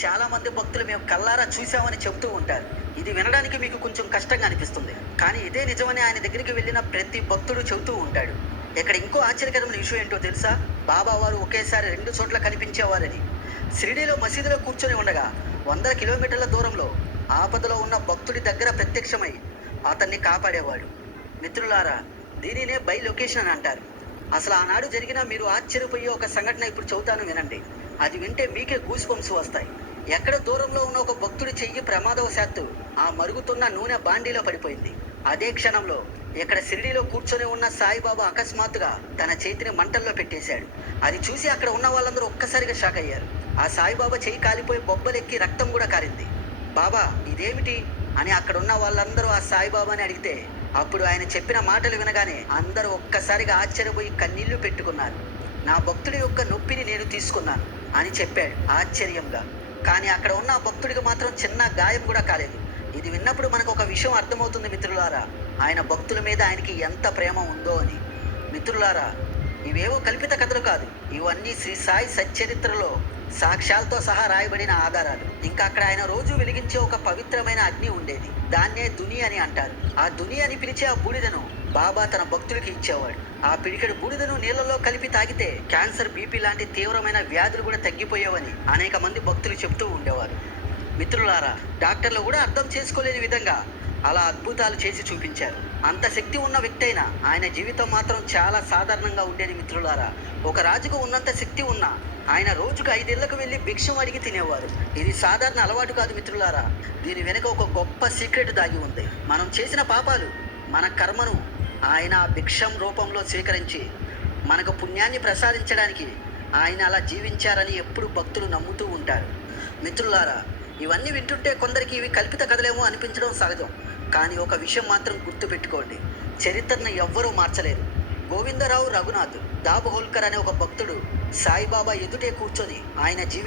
చాలామంది భక్తులు మేము కళ్ళారా చూసామని చెబుతూ ఉంటారు. ఇది వినడానికి మీకు కొంచెం కష్టంగా అనిపిస్తుంది. కానీ ఇదే నిజమని ఆయన దగ్గరికి వెళ్ళిన ప్రతి భక్తుడు చెబుతూ ఉంటాడు. ఇక్కడ ఇంకో ఆశ్చర్యకరమైన విషయం ఏంటో తెలుసా? బాబా వారు ఒకేసారి 2 చోట్ల కనిపించేవారని. షిరిడీలో మసీదులో కూర్చొని ఉండగా వందల కిలోమీటర్ల దూరంలో ఆపదలో ఉన్న భక్తుడి దగ్గర ప్రత్యక్షమై అతన్ని కాపాడేవాడు. మిత్రులారా, దీనినే బై లొకేషన్ అని అంటారు. అసలు ఆనాడు జరిగిన మీరు ఆశ్చర్యపోయే ఒక సంఘటన ఇప్పుడు చెబుతాను వినండి. అది వింటే మీకే గూస్ బంప్స్ వస్తాయి. ఎక్కడ దూరంలో ఉన్న ఒక భక్తుడి చెయ్యి ప్రమాదవశాత్తు ఆ మరుగుతున్న నూనె బాండీలో పడిపోయింది. అదే క్షణంలో ఇక్కడ షిరిడీలో కూర్చొని ఉన్న సాయిబాబా అకస్మాత్తుగా తన చేతిని మంటల్లో పెట్టేశాడు. అది చూసి అక్కడ ఉన్న వాళ్ళందరూ ఒక్కసారిగా షాక్ అయ్యారు. ఆ సాయిబాబా చెయ్యి కాలిపోయి బొబ్బలెక్కి రక్తం కూడా కారింది. బాబా ఇదేమిటి అని అక్కడున్న వాళ్ళందరూ ఆ సాయిబాబాని అడిగితే అప్పుడు ఆయన చెప్పిన మాటలు వినగానే అందరూ ఒక్కసారిగా ఆశ్చర్యపోయి కన్నీళ్లు పెట్టుకున్నారు. నా భక్తుడి యొక్క నొప్పిని నేను తీసుకున్నాను అని చెప్పాడు ఆశ్చర్యంగా. కానీ అక్కడ ఉన్న ఆ భక్తుడికి మాత్రం చిన్న గాయం కూడా కాలేదు. ఇది విన్నప్పుడు మనకు ఒక విషయం అర్థమవుతుంది మిత్రులారా, ఆయన భక్తుల మీద ఆయనకి ఎంత ప్రేమ ఉందో అని. మిత్రులారా, ఇవేవో కల్పిత కథలు కాదు, ఇవన్నీ శ్రీ సాయి సచ్చరిత్రలో సాక్ష్యాలతో సహా రాయబడిన ఆధారాలు. ఇంకా అక్కడ ఆయన రోజు వెలిగించే ఒక పవిత్రమైన అగ్ని ఉండేది. దాన్నే దుని అని అంటారు. ఆ దుని అని పిలిచే ఆ బూడిదను బాబా తన భక్తులకి ఇచ్చేవాడు. ఆ పిడికెడు బూడిదను నీళ్ళలో కలిపి తాగితే క్యాన్సర్, బీపీ లాంటి తీవ్రమైన వ్యాధులు కూడా తగ్గిపోయేవని అనేక మంది భక్తులు చెబుతూ ఉండేవారు. మిత్రులారా, డాక్టర్లు కూడా అర్థం చేసుకోలేని విధంగా అలా అద్భుతాలు చేసి చూపించారు. అంత శక్తి ఉన్న వ్యక్తి అయినా ఆయన జీవితం మాత్రం చాలా సాధారణంగా ఉండేది. మిత్రులారా, ఒక రాజుకు ఉన్నంత శక్తి ఉన్నా ఆయన రోజుకు 5 ఇళ్లకు వెళ్ళి భిక్షం అడిగి తినేవారు. ఇది సాధారణ అలవాటు కాదు మిత్రులారా, దీని వెనుక ఒక గొప్ప సీక్రెట్ దాగి ఉంది. మనం చేసిన పాపాలు, మన కర్మను ఆయన ఆ భిక్షం రూపంలో స్వీకరించి మనకు పుణ్యాన్ని ప్రసాదించడానికి ఆయన అలా జీవించారని ఎప్పుడు భక్తులు నమ్ముతూ ఉంటారు. మిత్రులారా, ఇవన్నీ వింటుంటే కొందరికి ఇవి కల్పిత కథలేమో అనిపించడం సహజం. కానీ ఒక విషయం మాత్రం గుర్తుపెట్టుకోండి, చరిత్రను ఎవ్వరూ మార్చలేరు. గోవిందరావు రఘునాథ్ దాబోల్కర్ అనే ఒక భక్తుడు సాయిబాబా ఎదుటే కూర్చొని ఆయన జీవితం